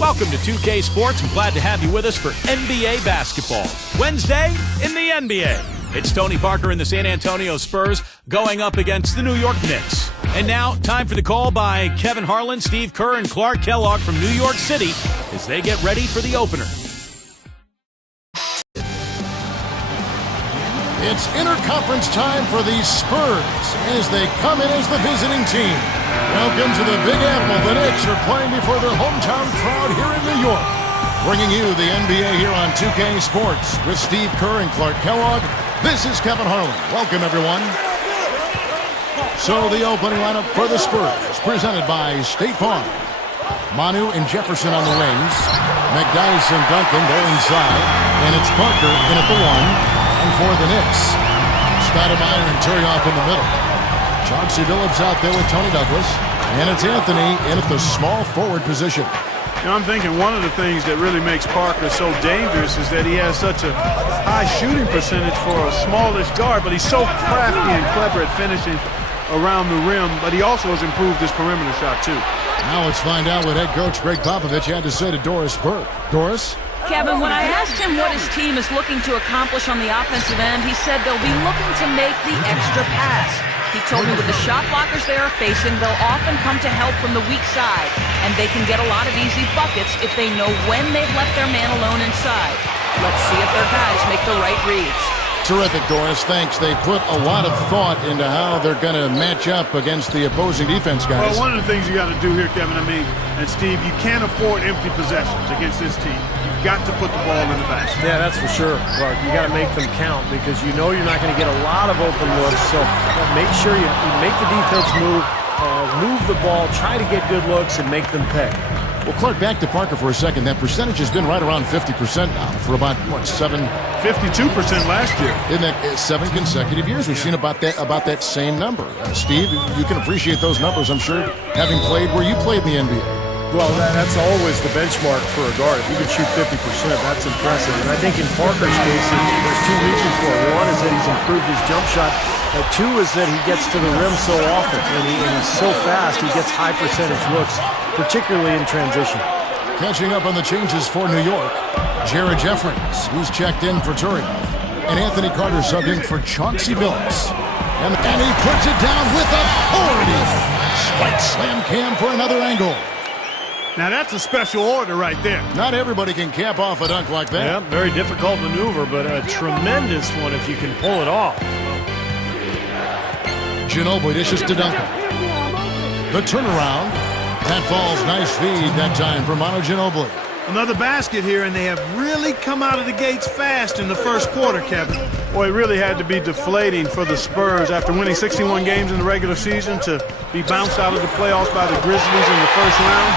Welcome to 2K Sports. I'm glad to have you with us for NBA basketball. Wednesday in the NBA. It's Tony Parker and the San Antonio Spurs going up against the New York Knicks. And now, time for the call by Kevin Harlan, Steve Kerr, and Clark Kellogg from New York City as they get ready for the opener. It's interconference time for the Spurs as they come in as the visiting team. Welcome to the Big Apple. The Knicks are playing before their hometown crowd here in New York. Bringing you the NBA here on 2K Sports with Steve Kerr and Clark Kellogg. This is Kevin Harlan. Welcome, everyone. So the opening lineup for the Spurs, presented by State Farm. Manu and Jefferson on the wings. McDyess and Duncan go inside. And it's Parker in at the one. And for the Knicks, Stoudemire and Turioff in the middle. Chauncey Billups out there with Tony Douglas. And it's Anthony in at the small forward position. You know, I'm thinking one of the things that really makes Parker so dangerous is that he has such a high shooting percentage for a smallish guard, but he's so crafty and clever at finishing around the rim, but he also has improved his perimeter shot, too. Now let's find out what head coach Greg Popovich had to say to Doris Burke. Doris? Kevin, when I asked him what his team is looking to accomplish on the offensive end, he said they'll be looking to make the extra pass. He told me with the shot blockers they are facing, they'll often come to help from the weak side, and they can get a lot of easy buckets if they know when they've left their man alone inside. Let's see if their guys make the right reads. Terrific, Doris. Thanks. They put a lot of thought into how they're going to match up against the opposing defense guys. Well, one of the things you got to do here, Kevin, and Steve, you can't afford empty possessions against this team. You've got to put the ball in the basket. Yeah, that's for sure, Clark. You got to make them count because you know you're not going to get a lot of open looks. So make sure you make the defense move the ball, try to get good looks, and make them pay. Well, Clark, back to Parker for a second. That percentage has been right around 50% now for about, what, 52% last year. Isn't that 7 consecutive years? We've seen about that same number. Steve, you can appreciate those numbers, I'm sure, having played where you played in the NBA. Well, that's always the benchmark for a guard. If you can shoot 50%, that's impressive. And I think in Parker's case, there's two reasons for it. One is that he's improved his jump shot. Two is that he gets to the rim so often, and he's so fast, he gets high percentage looks, particularly in transition. Catching up on the changes for New York, Jared Jeffries, who's checked in for Turioff, and Anthony Carter subbing for Chauncey Billups. And he puts it down with authority. Spike slam cam for another angle. Now that's a special order right there. Not everybody can cap off a dunk like that. Yeah, very difficult maneuver, but a tremendous one if you can pull it off. Ginobili dishes to Duncan. The turnaround. That falls. Nice feed that time for Manu Ginobili. Another basket here, and they have really come out of the gates fast in the first quarter, Kevin. Boy, it really had to be deflating for the Spurs after winning 61 games in the regular season to be bounced out of the playoffs by the Grizzlies in the first round.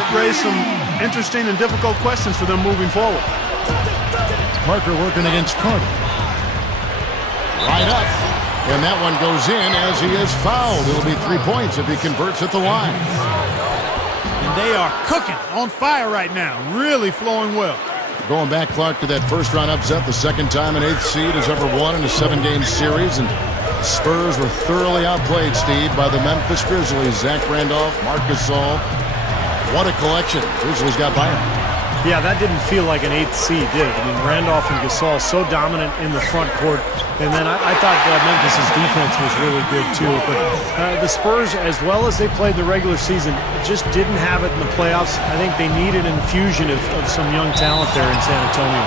It raised some interesting and difficult questions for them moving forward. Parker working against Carter. Right up. And that one goes in as he is fouled. It'll be 3 points if he converts at the line. And they are cooking, on fire right now. Really flowing well. Going back, Clark, to that first-round upset, the second time an 8th seed has ever won in a 7-game series. And the Spurs were thoroughly outplayed, Steve, by the Memphis Grizzlies. Zach Randolph, Marc Gasol. What a collection. Grizzlies got by him. Yeah, that didn't feel like an 8th seed, did it? I mean, Randolph and Gasol so dominant in the front court. And then I thought Memphis's defense was really good, too. But the Spurs, as well as they played the regular season, just didn't have it in the playoffs. I think they needed an infusion of some young talent there in San Antonio.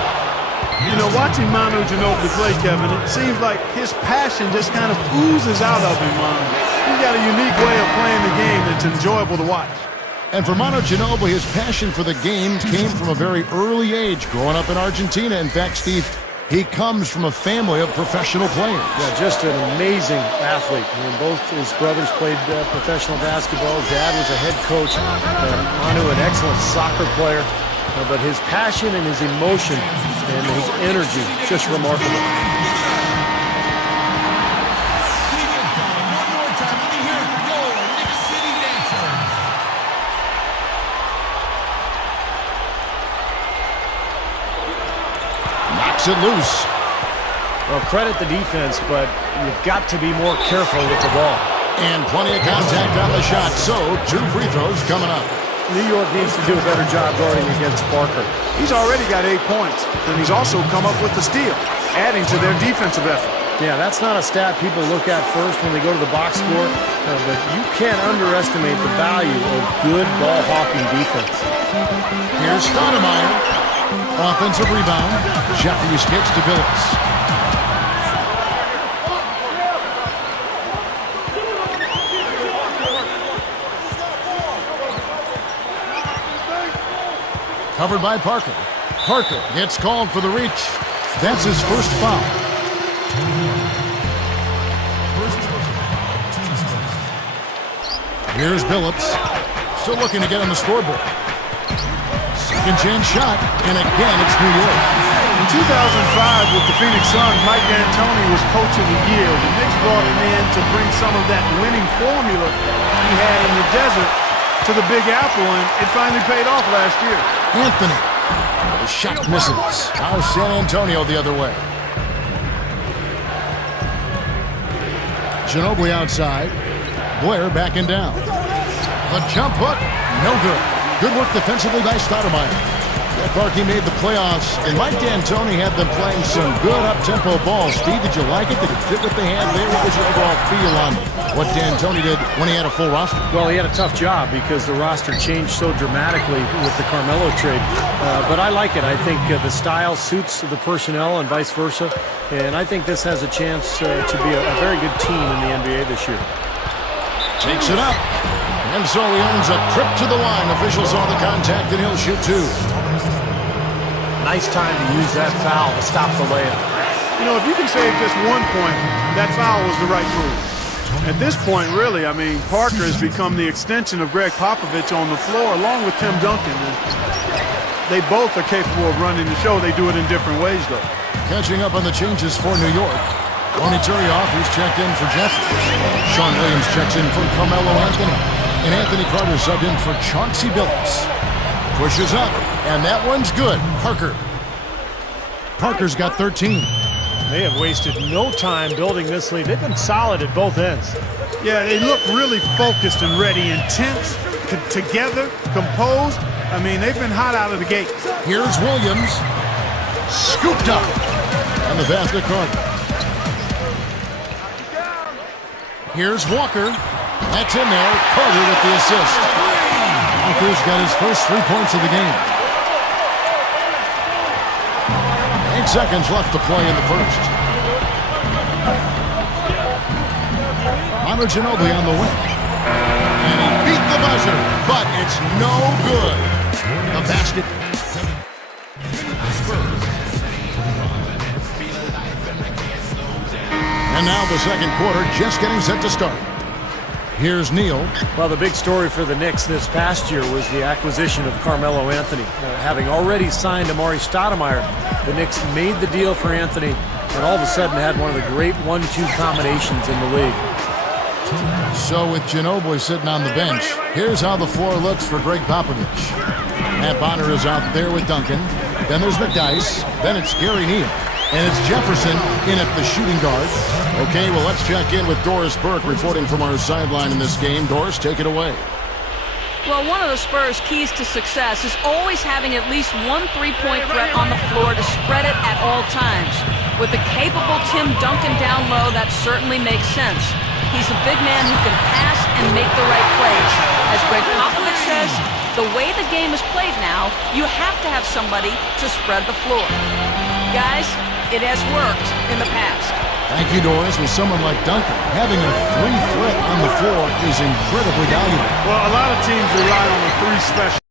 You know, watching Manu Ginobili play, Kevin, it seems like his passion just kind of oozes out of him. He's got a unique way of playing the game that's enjoyable to watch. And for Manu Ginobili, his passion for the game came from a very early age, growing up in Argentina. In fact, Steve, he comes from a family of professional players. Yeah, just an amazing athlete. I mean, both his brothers played professional basketball. His dad was a head coach. Manu, an excellent soccer player. But his passion and his emotion and his energy, just remarkable. It loose. Well, credit the defense, but you've got to be more careful with the ball. And plenty of contact on the shot, so 2 free throws coming up. New York needs to do a better job guarding against Parker. He's already got 8 points, and he's also come up with the steal, adding to their defensive effort. Yeah, that's not a stat people look at first when they go to the box score, but you can't underestimate the value of good ball-hawking defense. Here's Stoudemire. Offensive rebound. Jeffries kicks to Billups. Covered by Parker. Parker gets called for the reach. That's his first foul. Here's Billups. Still looking to get on the scoreboard. Second chance shot, and again it's New York. In 2005 with the Phoenix Suns, Mike D'Antoni was coach of the year. The Knicks brought him in to bring some of that winning formula he had in the desert to the Big Apple, and it finally paid off last year. Anthony. The shot misses. Now San Antonio the other way. Ginobili outside. Blair backing down. The jump hook, no good. Good work defensively by Stoudemire. That Parkey made the playoffs, and Mike D'Antoni had them playing some good up-tempo ball. Steve, did you like it? Did it fit what they had there? What was your overall feel on what D'Antoni did when he had a full roster? Well, he had a tough job because the roster changed so dramatically with the Carmelo trade. But I like it. I think the style suits the personnel and vice versa. And I think this has a chance to be a very good team in the NBA this year. Takes it up. And so he earns a trip to the line. Officials saw the contact, and he'll shoot two. Nice time to use that foul to stop the layup. You know, if you can save just 1 point, that foul was the right move. At this point, really, I mean, Parker has become the extension of Greg Popovich on the floor, along with Tim Duncan. And they both are capable of running the show. They do it in different ways, though. Catching up on the changes for New York. Tony Turioff, who's checked in for Jeffries. Sean Williams checks in for Carmelo Anthony. And Anthony Carter subbed in for Chauncey Billups. Pushes up, and that one's good. Parker's got 13. They have wasted no time building this lead. They've been solid at both ends. Yeah, they look really focused and ready, intense, together, composed. I mean, they've been hot out of the gate. Here's Williams. Scooped up. And the basket Carter. Here's Walker. That's in there. Carter with the assist. Walker's got his first 3 points of the game. 8 seconds left to play in the first. Manu Ginobili on the wing. And he beat the buzzer, but it's no good. The basket. And now the second quarter just getting set to start. Here's Neal. Well, the big story for the Knicks this past year was the acquisition of Carmelo Anthony. Having already signed Amari Stoudemire, the Knicks made the deal for Anthony and all of a sudden had one of the great 1-2 combinations in the league. So with Ginobili sitting on the bench, here's how the floor looks for Greg Popovich. Matt Bonner is out there with Duncan. Then there's McDyess. Then it's Gary Neal. And it's Jefferson in at the shooting guard. Okay, well, let's check in with Doris Burke reporting from our sideline in this game. Doris, take it away. Well, one of the Spurs' keys to success is always having at least one three-point threat on the floor to spread it at all times. With the capable Tim Duncan down low, that certainly makes sense. He's a big man who can pass and make the right plays. As Greg Popovich says, the way the game is played now, you have to have somebody to spread the floor. Guys, it has worked in the past. Thank you, Doris. With someone like Duncan, having a 3 threat on the floor is incredibly valuable. Well, a lot of teams rely on the 3 special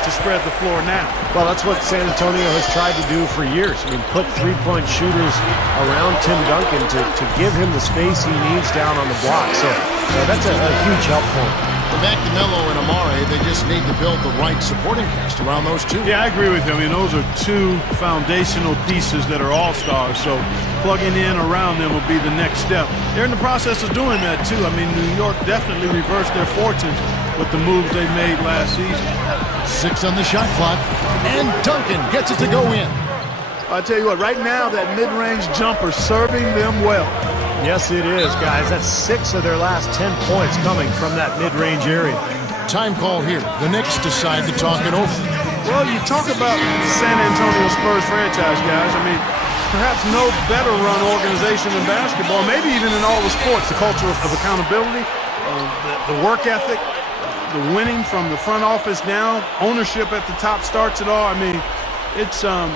to spread the floor now. Well, that's what San Antonio has tried to do for years. I mean, put three-point shooters around Tim Duncan to give him the space he needs down on the block. So that's a huge help for him. Back to Melo and Amari, they just need to build the right supporting cast around those two. Yeah, I agree with you. I mean, those are 2 foundational pieces that are all-stars, so plugging in around them will be the next step. They're in the process of doing that, too. I mean, New York definitely reversed their fortunes with the moves they made last season. 6 on the shot clock, and Duncan gets it to go in. I tell you what, right now, that mid-range jumper serving them well. Yes, it is, guys. That's 6 of their last 10 points coming from that mid-range area. Time call here. The Knicks decide to talk it over. Well, you talk about the San Antonio Spurs franchise, guys. I mean, perhaps no better run organization in basketball, maybe even in all the sports. The culture of accountability, the work ethic, the winning from the front office down, ownership at the top starts it all. I mean, it's a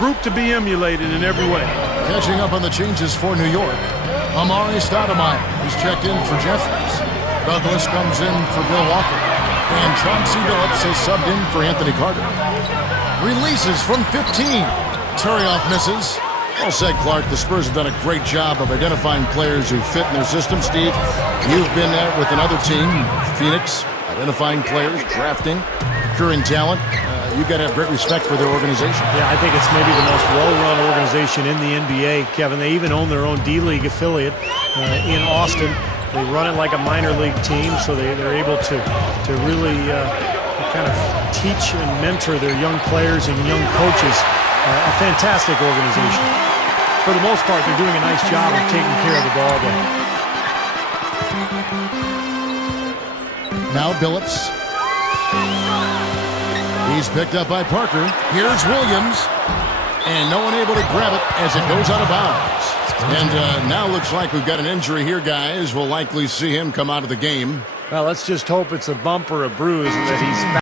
group to be emulated in every way. Catching up on the changes for New York. Amari Stoudemire is checked in for Jeffries. Douglas comes in for Bill Walker. And Chauncey Billups has subbed in for Anthony Carter. Releases from 15. Turioff misses. Well said, Clark. The Spurs have done a great job of identifying players who fit in their system. Steve, you've been there with another team, Phoenix, identifying players, drafting, procuring talent. You've got to have great respect for their organization. Yeah, I think it's maybe the most well-run organization in the NBA, Kevin. They even own their own D-League affiliate in Austin. They run it like a minor league team, so they're able to really kind of teach and mentor their young players and young coaches. A fantastic organization. For the most part, they're doing a nice job of taking care of the ball there. Now Billups. He's picked up by Parker. Here's Williams. And no one able to grab it as it goes out of bounds. And now looks like we've got an injury here, guys. We'll likely see him come out of the game. Well, let's just hope it's a bump or a bruise and that he's back.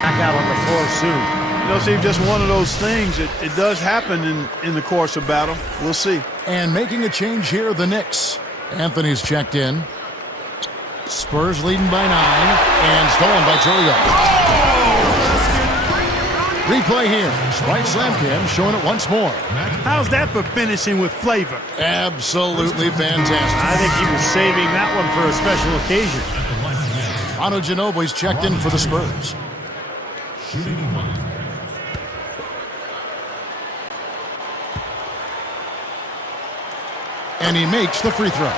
Out on the floor soon. You know, Steve, just one of those things. It does happen in the course of battle. We'll see. And making a change here, the Knicks. Anthony's checked in. Spurs leading by 9 and stolen by Julio. Replay here. Sprite Slam Cam showing it once more. How's that for finishing with flavor? Absolutely fantastic. I think he was saving that one for a special occasion. Manu Ginobili's checked in for the Spurs. And he makes the free throw.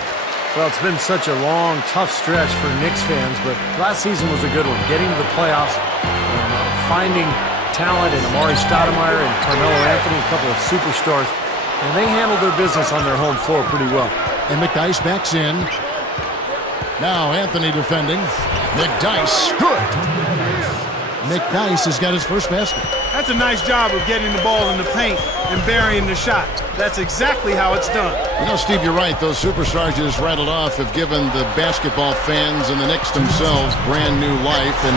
Well, it's been such a long, tough stretch for Knicks fans, but last season was a good one. Getting to the playoffs and finding talent in Amari Stoudemire and Carmelo Anthony, a couple of superstars, and they handled their business on their home floor pretty well. And McDyess backs in. Now Anthony defending. McDyess, good. McDyess has got his first basket. That's a nice job of getting the ball in the paint and burying the shot. That's exactly how it's done. You know, Steve, you're right. Those superstars you just rattled off have given the basketball fans and the Knicks themselves brand new life. And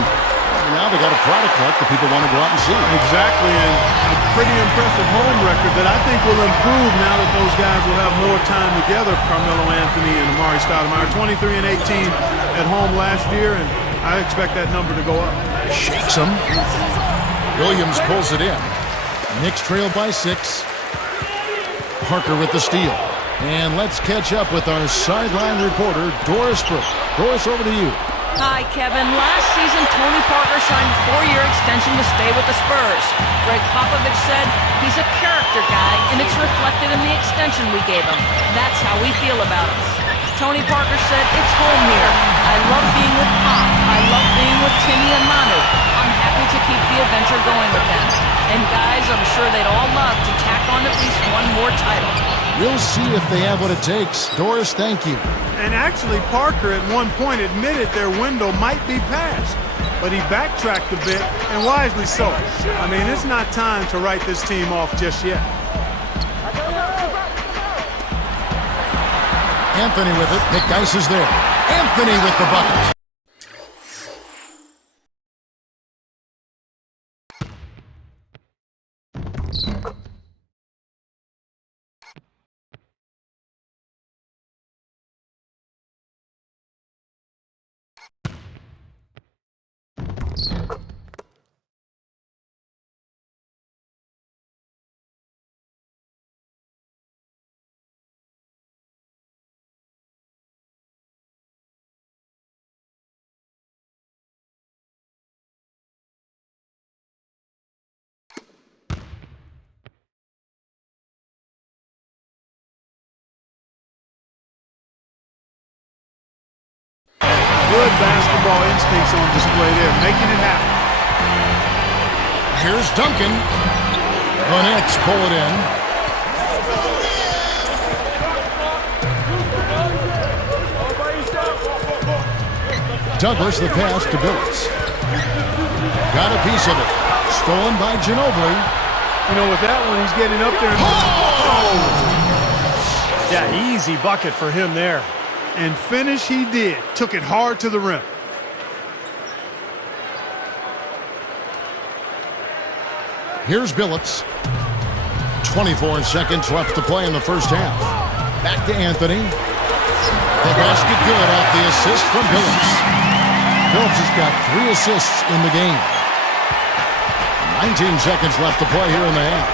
now they got a product, Clark, that people want to go out and see. Exactly, and a pretty impressive home record that I think will improve now that those guys will have more time together. Carmelo Anthony and Amari Stoudemire, 23 and 18 at home last year, and I expect that number to go up. Shakes him. Williams pulls it in. Knicks trail by 6. Parker with the steal. And let's catch up with our sideline reporter, Doris Burke. Doris, over to you. Hi, Kevin. Last season, Tony Parker signed a 4-year extension to stay with the Spurs. Greg Popovich said he's a character guy, and it's reflected in the extension we gave him. That's how we feel about him. Tony Parker said, "It's home here. I love being with Pop. I love being with Timmy and Manu. I'm happy to keep the adventure going with them. And guys, I'm sure they'd all love to tack on at least one more title." We'll see if they have what it takes. Doris, thank you. And actually, Parker at one point admitted their window might be past, but he backtracked a bit, and wisely so. I mean, it's not time to write this team off just yet. Anthony with it. McDyess is there. Anthony with the bucket. basketball instincts on display there, making it happen. Here's Duncan. The Knicks pull it in. Douglas the pass to Billups. Got a piece of it. Stolen by Ginobili. You know, with that one, he's getting up there. Yeah, easy bucket for him there. And finish he did. Took it hard to the rim. Here's Billups. 24 seconds left to play in the first half. Back to Anthony. The basket good off the assist from Billups. Billups has got 3 assists in the game. 19 seconds left to play here in the half.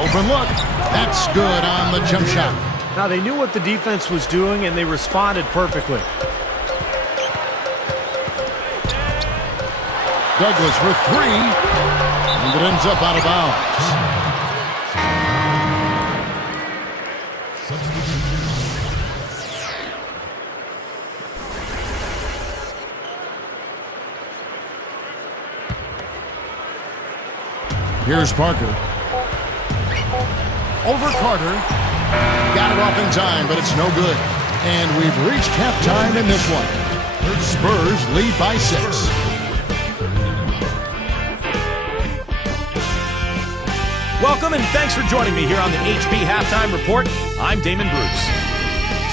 Open look. That's good on the jump shot. Now, they knew what the defense was doing, and they responded perfectly. Douglas for 3. And it ends up out of bounds. Here's Parker. Over Carter. Got it off in time, but it's no good. And we've reached halftime in this one. Spurs lead by 6. Welcome and thanks for joining me here on the HB Halftime Report. I'm Damon Bruce.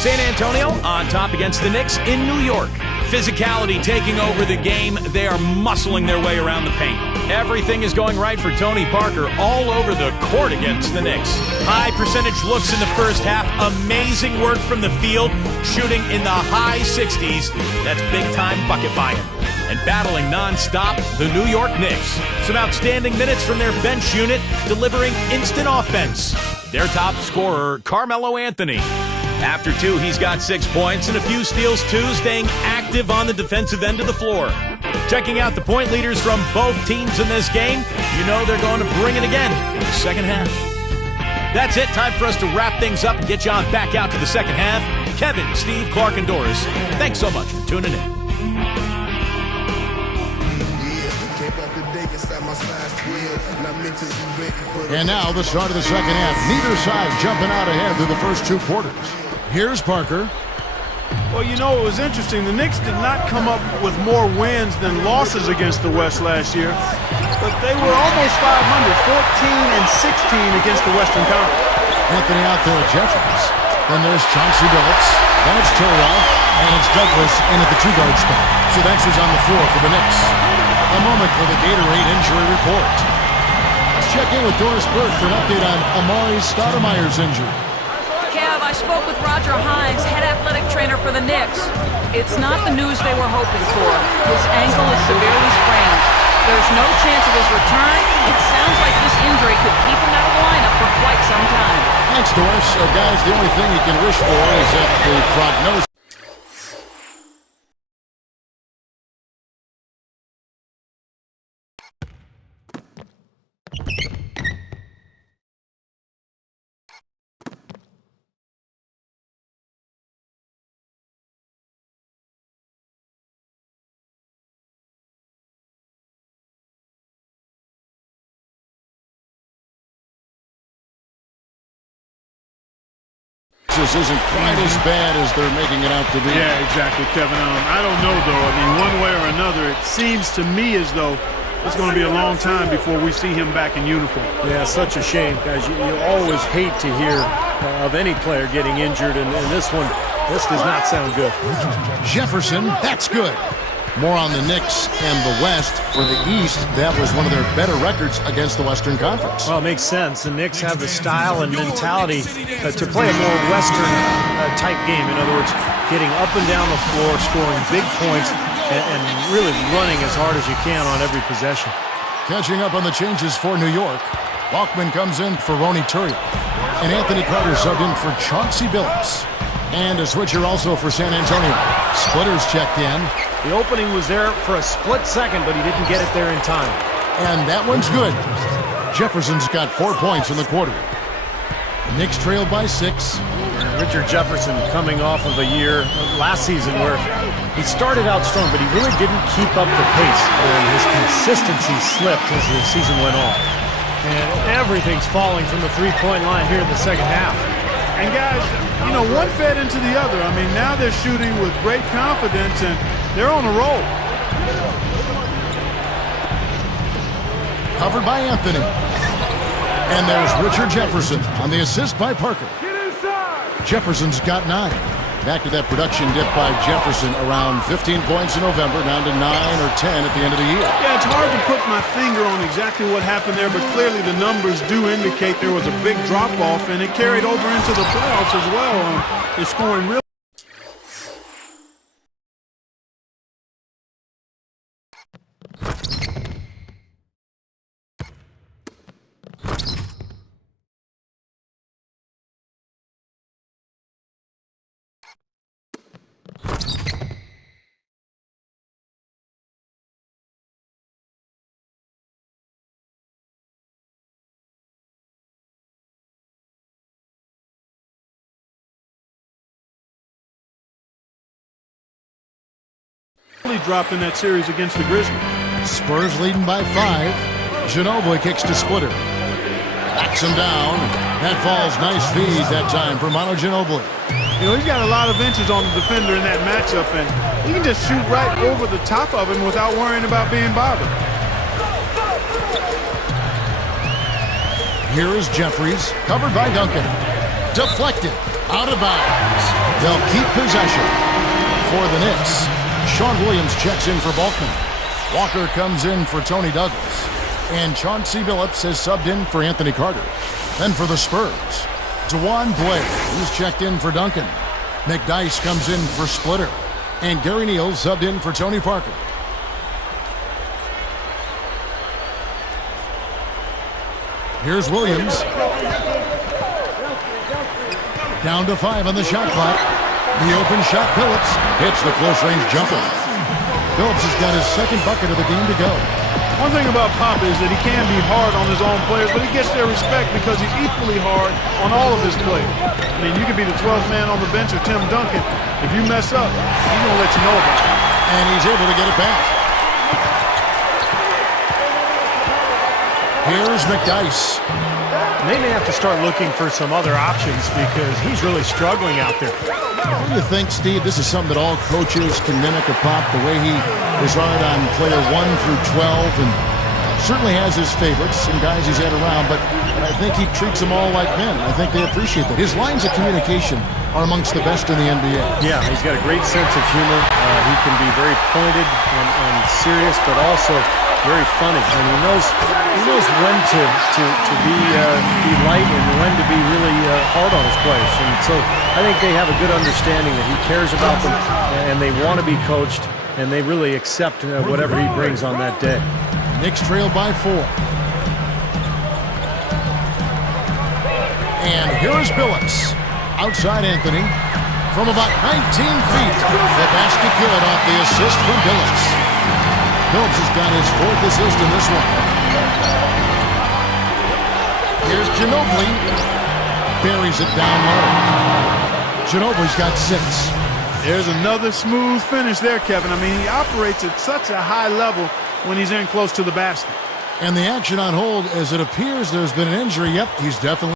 San Antonio on top against the Knicks in New York. Physicality taking over the game. They are muscling their way around the paint. Everything is going right for Tony Parker all over the court against the Knicks. High percentage looks in the first half. Amazing work from the field, shooting in the high 60s. That's big-time bucket buying. And battling nonstop, the New York Knicks. Some outstanding minutes from their bench unit, delivering instant offense. Their top scorer, Carmelo Anthony. After 2, he's got 6 points and a few steals too, staying active on the defensive end of the floor. Checking out the point leaders from both teams in this game, you know they're going to bring it again in the second half. That's it. Time for us to wrap things up and get you on back out to the second half. Kevin, Steve, Clark, and Doris, thanks so much for tuning in. And now the start of the second half. Neither side jumping out ahead through the first 2 quarters. Here's Parker. Well, you know, it was interesting. The Knicks did not come up with more wins than losses against the West last year, but they were almost 500, 14 and 16 against the Western Conference. Anthony out there at Jeffries. Then there's Chauncey Billups. Then it's Turioff. And it's Douglas in at the 2-guard spot. So that's who's on the floor for the Knicks. A moment for the Gatorade injury report. Let's check in with Doris Burke for an update on Amari Stoudemire's injury. Kev, I spoke with Roger Hines, head athletic trainer for the Knicks. It's not the news they were hoping for. His ankle is severely sprained. There's no chance of his return. It sounds like this injury could keep him out of the lineup for quite some time. Thanks, Doris. Guys, the only thing you can wish for is that the prognosis. This isn't quite as bad as they're making it out to be. Yeah, exactly, Kevin. I don't know, though. I mean, one way or another, it seems to me as though it's going to be a long time before we see him back in uniform. Yeah, such a shame, guys. You always hate to hear of any player getting injured, and this one, this does not sound good. Jefferson, that's good. More on the Knicks and the West. For the East, that was one of their better records against the Western Conference. Well, it makes sense. The Knicks have the style and mentality to play a more Western-type game. In other words, getting up and down the floor, scoring big points, and really running as hard as you can on every possession. Catching up on the changes for New York. Walkman comes in for Ronny Turioff. And Anthony Carter subbed in for Chauncey Billups. And a switcher also for San Antonio. Splitters checked in. The opening was there for a split second, but he didn't get it there in time. And that one's good. Jefferson's got 4 points in the quarter. Knicks trailed by 6. Richard Jefferson coming off of a year last season where he started out strong, but he really didn't keep up the pace, and his consistency slipped as the season went on. And everything's falling from the three-point line here in the second half. And guys, you know, one fed into the other. I mean, now they're shooting with great confidence, and they're on a roll. Covered by Anthony. And there's Richard Jefferson on the assist by Parker. Jefferson's got 9. Back to that production dip by Jefferson, around 15 points in November, down to 9 or 10 at the end of the year. Yeah, it's hard to put my finger on exactly what happened there, but clearly the numbers do indicate there was a big drop-off, and it carried over into the playoffs as well. They're scoring real. Dropped in that series against the Grizzlies. Spurs leading by 5. Ginobili kicks to Splitter. Backs him down. That falls. Nice feed that time for Manu Ginobili. You know, he's got a lot of inches on the defender in that matchup, and he can just shoot right over the top of him without worrying about being bothered. Here is Jeffries, covered by Duncan. Deflected. Out of bounds. They'll keep possession for the Knicks. Sean Williams checks in for Balkman. Walker comes in for Tony Douglas. And Chauncey Billups has subbed in for Anthony Carter. Then for the Spurs, DeJuan Blake, he's checked in for Duncan. McDyess comes in for Splitter. And Gary Neal subbed in for Tony Parker. Here's Williams. Down to 5 on the shot clock. The open shot, Billups hits the close-range jumper. Billups has got his second bucket of the game to go. One thing about Pop is that he can be hard on his own players, but he gets their respect because he's equally hard on all of his players. I mean, you could be the 12th man on the bench or Tim Duncan. If you mess up, he's going to let you know about it. And he's able to get it back. Here's McDyess. They may have to start looking for some other options because he's really struggling out there. What do you think, Steve? This is something that all coaches can mimic a Pop, the way he is hard on player 1 through 12, and certainly has his favorites, some guys he's had around, but I think he treats them all like men. I think they appreciate that. His lines of communication are amongst the best in the NBA. Yeah, he's got a great sense of humor. He can be very pointed and serious, but also very funny, and he knows when to be light and when to be really hard on his players. And so I think they have a good understanding that he cares about them, and they want to be coached, and they really accept whatever he brings on that day. Knicks trail by 4. And here is Billups. Outside Anthony from about 19 feet. The basket good off the assist from Billups. Billups has got his 4th assist in this one. Here's Ginobili. Buries it down low. Ginobili's got 6. There's another smooth finish there, Kevin. I mean, he operates at such a high level when he's in close to the basket. And the action on hold, as it appears there's been an injury. Yep, he's definitely.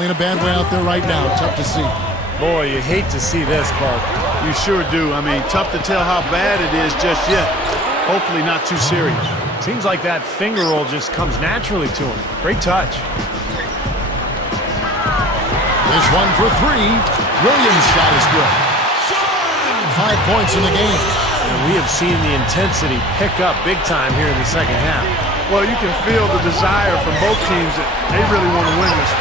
In a bad way out there right now. Tough to see. Boy, you hate to see this, Clark. You sure do. I mean, tough to tell how bad it is just yet. Hopefully not too serious. Seems like that finger roll just comes naturally to him. Great touch. This one for 3. Williams' shot is good. 5 points in the game. And we have seen the intensity pick up big time here in the second half. Well, you can feel the desire from both teams that they really want to win this.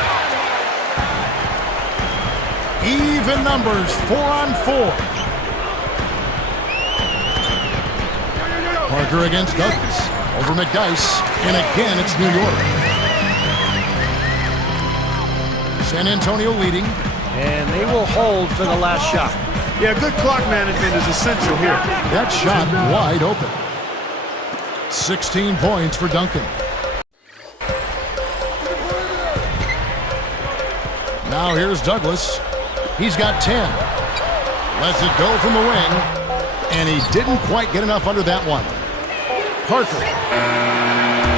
Even numbers, 4 on 4. Parker against Douglas. Over McDyess, and again it's New York. San Antonio leading. And they will hold for the last shot. Yeah, good clock management is essential here. That shot wide open. 16 points for Duncan. Now here's Douglas. He's got 10. Lets it go from the wing. And he didn't quite get enough under that one. Parker.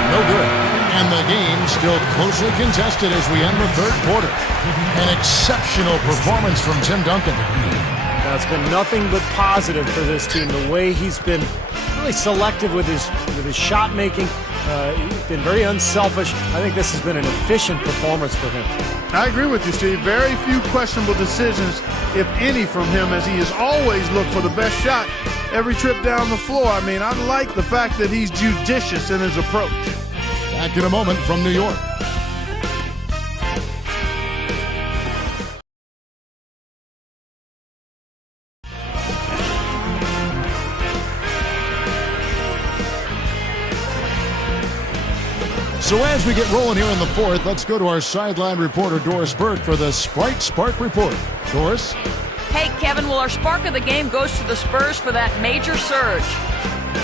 No good. And the game still closely contested as we end the third quarter. An exceptional performance from Tim Duncan. Now, it's been nothing but positive for this team. The way he's been really selective with his shot making. He's been very unselfish. I think this has been an efficient performance for him. I agree with you, Steve. Very few questionable decisions, if any, from him, as he has always looked for the best shot every trip down the floor. I mean, I like the fact that he's judicious in his approach. Back in a moment from New York. So as we get rolling here in the fourth, let's go to our sideline reporter, Doris Burke, for the Sprite Spark Report. Doris? Hey, Kevin, well, our spark of the game goes to the Spurs for that major surge.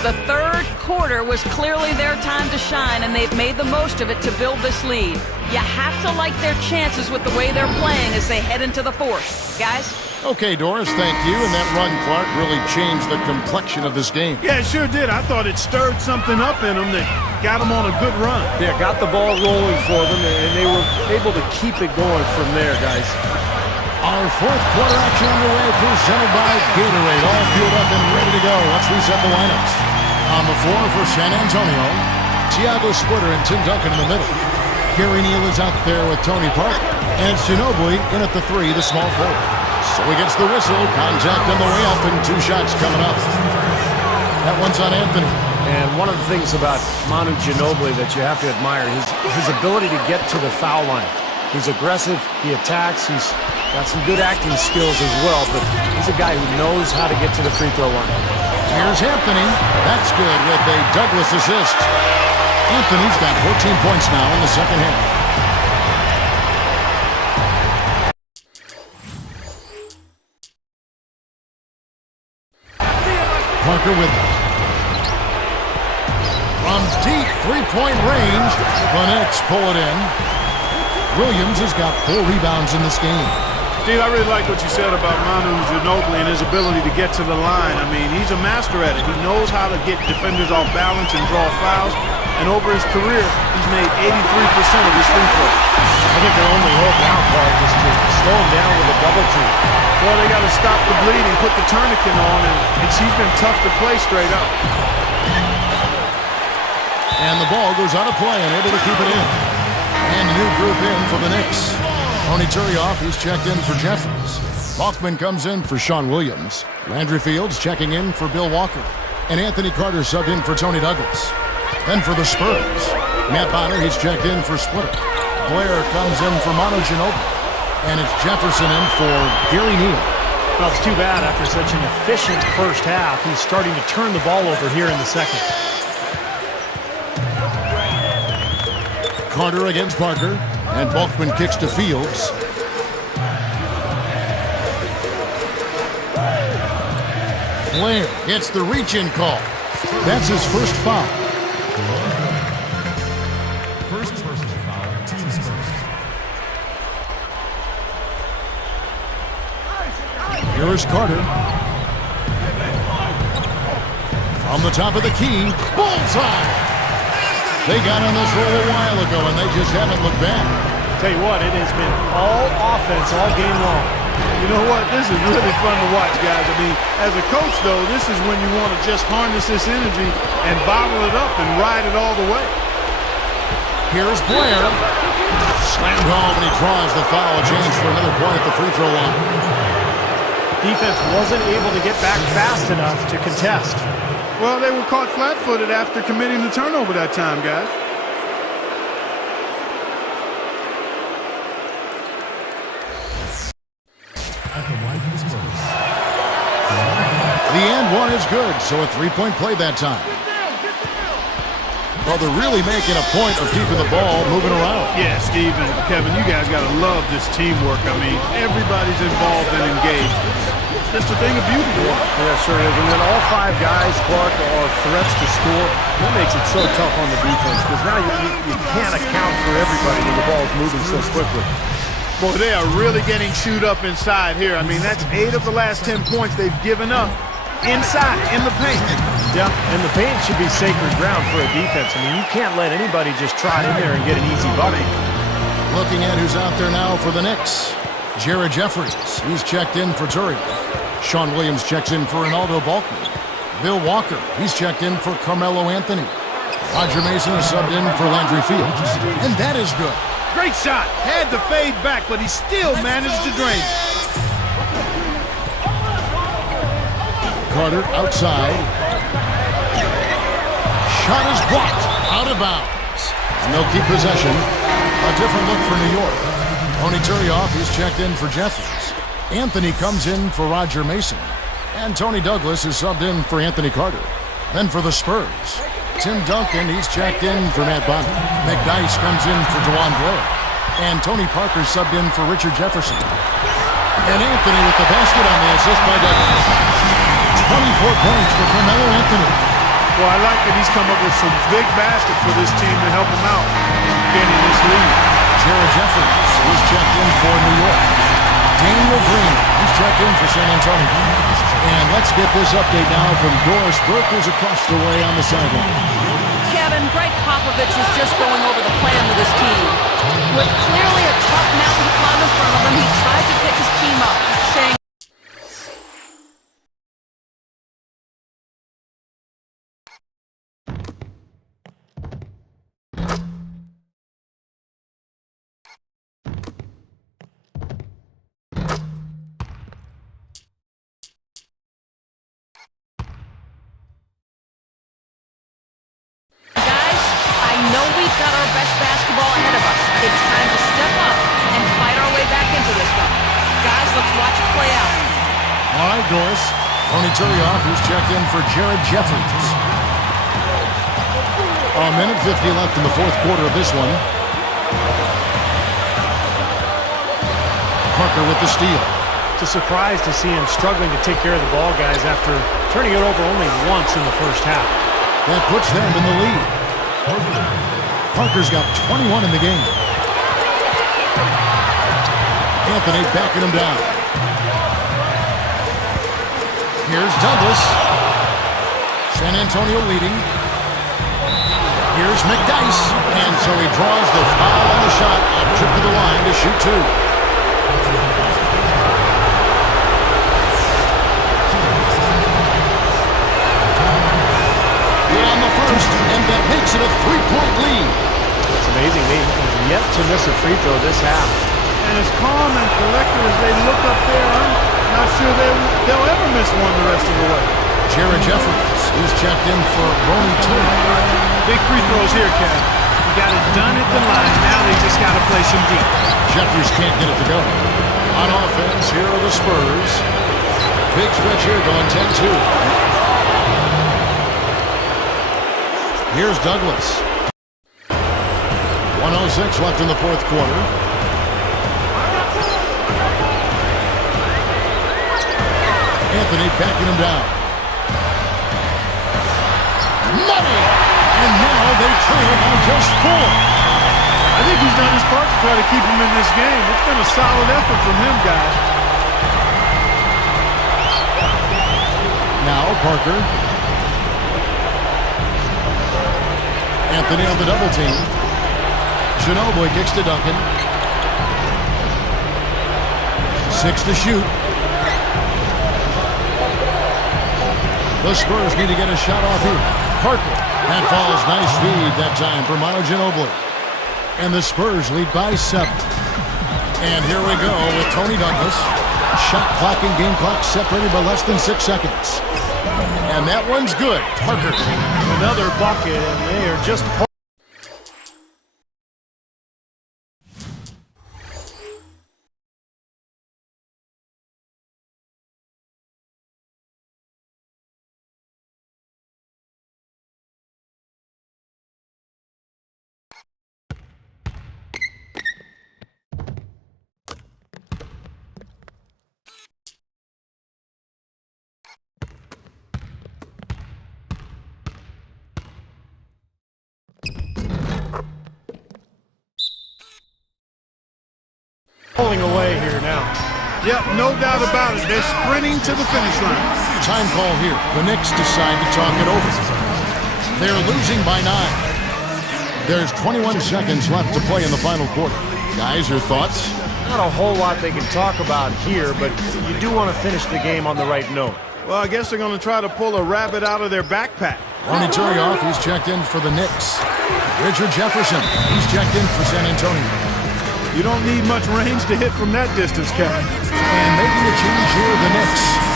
The third quarter was clearly their time to shine, and they've made the most of it to build this lead. You have to like their chances with the way they're playing as they head into the fourth. Guys? Okay, Doris, thank you. And that run, Clark, really changed the complexion of this game. Yeah, it sure did. I thought it stirred something up in them that got them on a good run. Yeah, got the ball rolling for them, and they were able to keep it going from there, guys. Our fourth quarter action underway, presented by Gatorade. All fueled up and ready to go. Let's reset the lineups. On the floor for San Antonio, Thiago Splitter and Tim Duncan in the middle. Gary Neal is out there with Tony Parker. And it's Ginobili in at the three, the small forward. So he gets the whistle. Contact on the way up, and two shots coming up. That one's on Anthony. And one of the things about Manu Ginobili that you have to admire is his ability to get to the foul line. He's aggressive, he attacks, he's got some good acting skills as well, but he's a guy who knows how to get to the free throw line. Here's Anthony. That's good with a Douglas assist. Anthony's got 14 points now in the second half. Parker with it. From deep three-point range, the Knicks pull it in. Williams has got 4 rebounds in this game. Steve, I really like what you said about Manu Ginobili and his ability to get to the line. I mean, he's a master at it. He knows how to get defenders off balance and draw fouls. And over his career, he's made 83% of his free throws. I think their only hope now, Clark, is to slow him down with a double team. Well, they got to stop the bleeding, put the tourniquet on, and he's been tough to play straight up. And the ball goes out of play and able to keep it in. And new group in for the Knicks. Tony Turioff, he's checked in for Jeffries. Bachman comes in for Sean Williams. Landry Fields checking in for Bill Walker. And Anthony Carter subbed in for Tony Douglas. Then for the Spurs, Matt Bonner, he's checked in for Splitter. Blair comes in for Manu Ginobili. And it's Jefferson in for Gary Neal. Well, it's too bad after such an efficient first half. He's starting to turn the ball over here in the second. Carter against Parker. And Bachman kicks to Fields. Blair gets the reach-in call. That's his first foul. First personal foul, team Spurs. Here is Carter. From the top of the key, bullseye! They got on this roll a while ago, and they just haven't looked back. Tell you what, it has been all offense all game long. You know what? This is really fun to watch, guys. I mean, as a coach, though, this is when you want to just harness this energy and bottle it up and ride it all the way. Here's Blair. Slammed home, and he draws the foul. A chance for another point at the free throw line. Defense wasn't able to get back fast enough to contest. Well, they were caught flat-footed after committing the turnover that time, guys. The and one is good, so a three-point play that time. Well, they're really making a point of keeping the ball moving around. Yeah, Steve and Kevin, you guys got to love this teamwork. I mean, everybody's involved and engaged. It's just a thing of beauty to watch. Yeah, sure is. And when all 5 guys, Clark, are threats to score, that makes it so tough on the defense because now you can't account for everybody when the ball's moving so quickly. Boy, they are really getting chewed up inside here. I mean, that's 8 of the last 10 points they've given up inside, in the paint. Yeah, and the paint should be sacred ground for a defense. I mean, you can't let anybody just trot in there and get an easy bucket. Looking at who's out there now for the Knicks. Jared Jeffries, he's checked in for Turiaf. Sean Williams checks in for Ronaldo Balkman. Bill Walker, he's checked in for Carmelo Anthony. Roger Mason is subbed in for Landry Fields. And that is good. Great shot. Had to fade back, but he still managed to drain it. Carter outside. Shot is blocked. Out of bounds. And they'll keep possession. A different look for New York. Tony Turiaf, he's checked in for Jeffries. Anthony comes in for Roger Mason. And Tony Douglas is subbed in for Anthony Carter. Then for the Spurs, Tim Duncan, he's checked in for Matt Bonner. McDyess comes in for DeJuan Blair. And Tony Parker subbed in for Richard Jefferson. And Anthony with the basket on the assist by Douglas. 24 points for Carmelo Anthony. Well, I like that he's come up with some big baskets for this team to help him out getting this lead. Jared Jeffries, he's checked in for New York. Daniel Green, he's checked in for San Antonio. And let's get this update now from Doris Burke, who's across the way on the sideline. Kevin, Greg Popovich is just going over the plan with his team. With clearly a tough mountain to climb in front of him, he tried to pick his team up, saying, we've got our best basketball ahead of us. It's time to step up and fight our way back into this one. Guys, let's watch it play out. All right, Doris. Tony Turiaf, who's checked in for Jared Jeffries. A minute 50 left in the fourth quarter of this one. Parker with the steal. It's a surprise to see him struggling to take care of the ball, guys, after turning it over only once in the first half. That puts them in the lead. Parker's got 21 in the game. Anthony backing him down. Here's Douglas. San Antonio leading. Here's McDyess. And so he draws the foul on the shot and trip to the line to shoot two. On the first, and that makes it a three-point lead. It's amazing. They have yet to miss a free throw this half. And as calm and collected as they look up there, I'm not sure they'll ever miss one the rest of the way. Jared Jeffries, who's checked in for Ronnie Turner. Big free throws here, Kevin. You got it done at the line. Now they just got to play some deep. Jeffries can't get it to go. On offense, here are the Spurs. Big stretch here going 10-2. Here's Douglas. 1:06 left in the fourth quarter. Anthony backing him down. Money! And now they trail by just 4. I think he's done his part to try to keep him in this game. It's been a solid effort from him, guys. Now Parker. Anthony on the double team. Ginobili kicks to Duncan. 6 to shoot. The Spurs need to get a shot off here. Parker. That falls. Nice feed that time for Manu Ginobili. And the Spurs lead by 7. And here we go with Tony Douglas. Shot clock and game clock separated by less than 6 seconds. And that one's good. Parker. Another bucket, and they are just Pulling away here now. Yep, no doubt about it. They're sprinting to the finish line. Time call here. The Knicks decide to talk it over. They're losing by 9. There's 21 seconds left to play in the final quarter. Guys, your thoughts? Not a whole lot they can talk about here, but you do want to finish the game on the right note. Well, I guess they're going to try to pull a rabbit out of their backpack. Ronnie Turioff, he's checked in for the Knicks. Richard Jefferson, he's checked in for San Antonio. You don't need much range to hit from that distance, Kevin. And making a change here, the Knicks.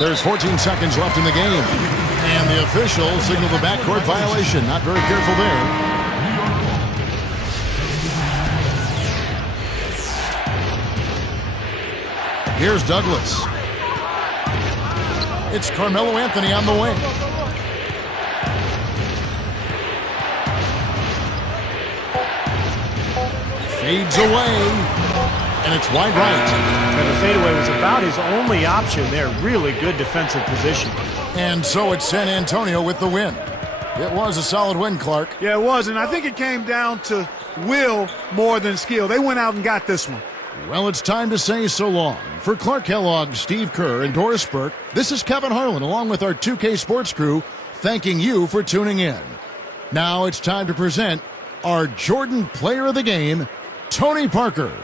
There's 14 seconds left in the game. And the official signaled the backcourt violation. Not very careful there. Here's Douglas. It's Carmelo Anthony on the wing. Fades away. And it's wide right. And the fadeaway was about his only option there. Really good defensive position. And so it's San Antonio with the win. It was a solid win, Clark. Yeah, it was, and I think it came down to will more than skill. They went out and got this one. Well, it's time to say so long. For Clark Kellogg, Steve Kerr, and Doris Burke, this is Kevin Harlan along with our 2K Sports crew thanking you for tuning in. Now it's time to present our Jordan Player of the Game, Tony Parker.